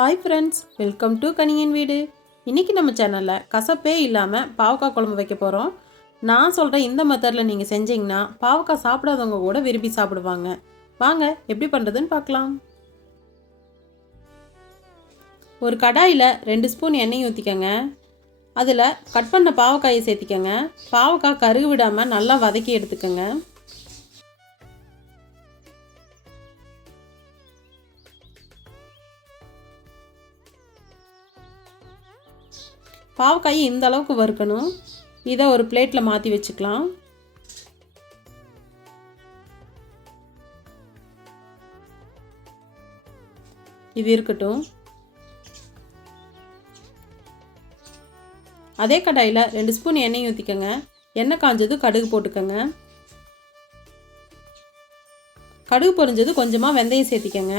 Hi friends welcome to Kaniyan வீடு இன்றைக்கி நம்ம சேனலில் கசப்பே இல்லாமல் பாவக்காய் குழம்பு வைக்க போகிறோம் நான் சொல்கிற இந்த மெத்தடில் நீங்கள் செஞ்சீங்கன்னா பாவக்காய் சாப்பிடாதவங்க கூட விரும்பி சாப்பிடுவாங்க. வாங்க எப்படி பண்ணுறதுன்னு பார்க்கலாம். ஒரு கடாயில் ரெண்டு ஸ்பூன் எண்ணெய் ஊற்றிக்கோங்க அதில் கட் பண்ண பாவக்காயை சேர்த்திக்கோங்க. பாவக்காய் கருகு விடாமல் நல்லா வதக்கி எடுத்துக்கோங்க. பாவக்காயை இந்த அளவுக்கு வறுக்கணும். இதை ஒரு பிளேட்டில் மாற்றி வச்சுக்கலாம். இது இருக்கட்டும். அதே கடாயில் ரெண்டு ஸ்பூன் எண்ணெய் ஊற்றிக்கோங்க எண்ணெய் காஞ்சது கடுகு போட்டுக்கோங்க. கடுகு பொரிஞ்சது கொஞ்சமாக வெந்தயம் சேர்த்திக்கோங்க.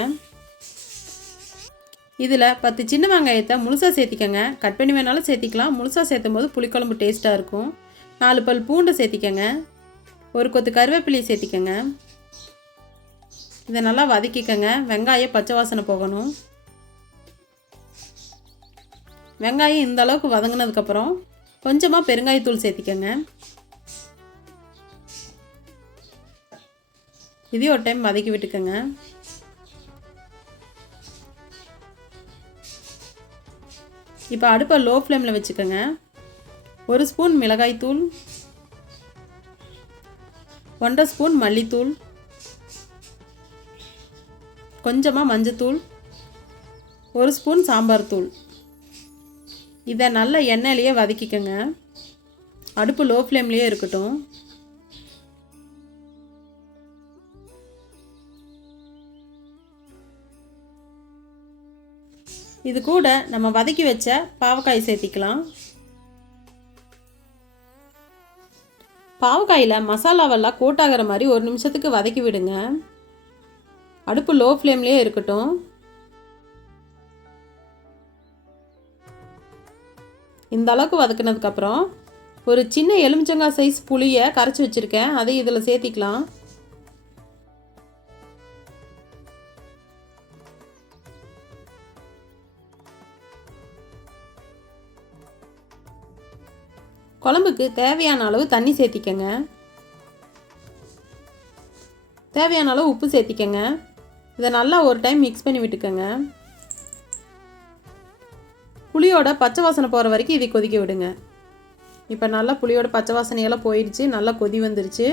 இதில் பத்து சின்ன வெங்காயத்தை முழுசாக சேர்த்திக்கங்க. கட் பண்ணி வேணாலும் சேர்த்திக்கலாம். முழுசாக சேர்த்தும் போது புளிக்குழம்பு டேஸ்ட்டாக இருக்கும். நாலு பல் பூண்டை சேர்த்திக்கங்க. ஒரு கொத்து கருவேப்பிலையை சேர்த்திக்கங்க. இதை நல்லா வதக்கிக்கங்க. வெங்காயம் பச்சை வாசனை போகணும். வெங்காயம் இந்த அளவுக்கு வதங்கினதுக்கப்புறம் கொஞ்சமாக பெருங்காயத்தூள் சேர்த்திக்கங்க. இதையும் ஒரு டைம் வதக்கி விட்டுக்கோங்க. இப்போ அடுப்பை லோ ஃப்ளேமில் வச்சுக்கோங்க. ஒரு ஸ்பூன் மிளகாய்த்தூள் ஒன்றரை ஸ்பூன் மல்லித்தூள் கொஞ்சமாக மஞ்சத்தூள் ஒரு ஸ்பூன் சாம்பார் தூள். இதை நல்ல எண்ணெயிலேயே வதக்கிக்கோங்க. அடுப்பு லோ ஃப்ளேம்லேயே இருக்கட்டும். இது கூட நம்ம வதக்கி வச்ச பாவக்காய் சேர்த்திக்கலாம். பாவக்காயில் மசாலாவெல்லாம் கோட்டாகிற மாதிரி ஒரு நிமிஷத்துக்கு வதக்கி விடுங்க. அடுப்பு லோ ஃப்ளேம்லேயே இருக்கட்டும். இந்த அளவுக்கு வதக்குனதுக்கப்புறம் ஒரு சின்ன எலுமிச்சங்காய் சைஸ் புளியை கரைச்சி வச்சுருக்கேன். அதை இதில் சேர்த்திக்கலாம். குழம்புக்கு தேவையான அளவு தண்ணி சேர்த்திக்கங்க. தேவையான அளவு உப்பு சேர்த்திக்கங்க. இதை நல்லா ஒரு டைம் மிக்ஸ் பண்ணி விட்டுக்கோங்க. புளியோட பச்சை வாசனை போகிற வரைக்கும் இதை கொதிக்க விடுங்க. இப்போ நல்லா புளியோட பச்சை வாசனையெல்லாம் போயிடுச்சு நல்லா கொதி வந்துருச்சு.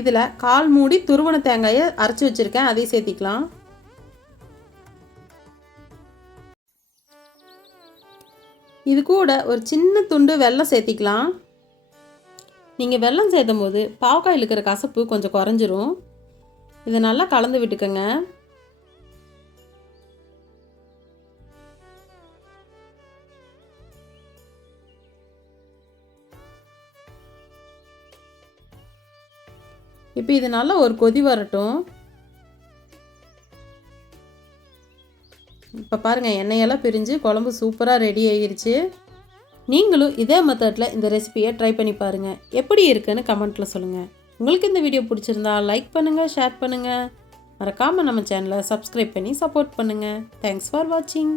இதில் கால் மூடி துருவன தேங்காயை அரைச்சி வச்சுருக்கேன் அதையும் சேர்த்திக்கலாம். இது கூட ஒரு சின்ன துண்டு வெல்லம் சேர்த்திக்கலாம். நீங்கள் வெல்லம் சேர்த்தும் போது பாவக்காயில் இருக்கிற கசப்பு கொஞ்சம் குறைஞ்சிரும். இதை நல்லா கலந்து விட்டுக்கோங்க. இப்போ இது நல்லா ஒரு கொதி வரட்டும். இப்போ பாருங்கள் எண்ணெயெல்லாம் பிரிஞ்சு குழம்பு சூப்பராக ரெடி ஆகிருச்சு நீங்களும் இதே மெத்தடில் இந்த ரெசிபியை ட்ரை பண்ணி பாருங்கள் எப்படி இருக்குன்னு கமெண்ட்டில் சொல்லுங்கள் உங்களுக்கு இந்த வீடியோ பிடிச்சிருந்தா லைக் பண்ணுங்கள் ஷேர் பண்ணுங்கள் மறக்காமல் நம்ம சேனலை சப்ஸ்கிரைப் பண்ணி சப்போர்ட் பண்ணுங்கள் தேங்க்ஸ் ஃபார் வாட்சிங்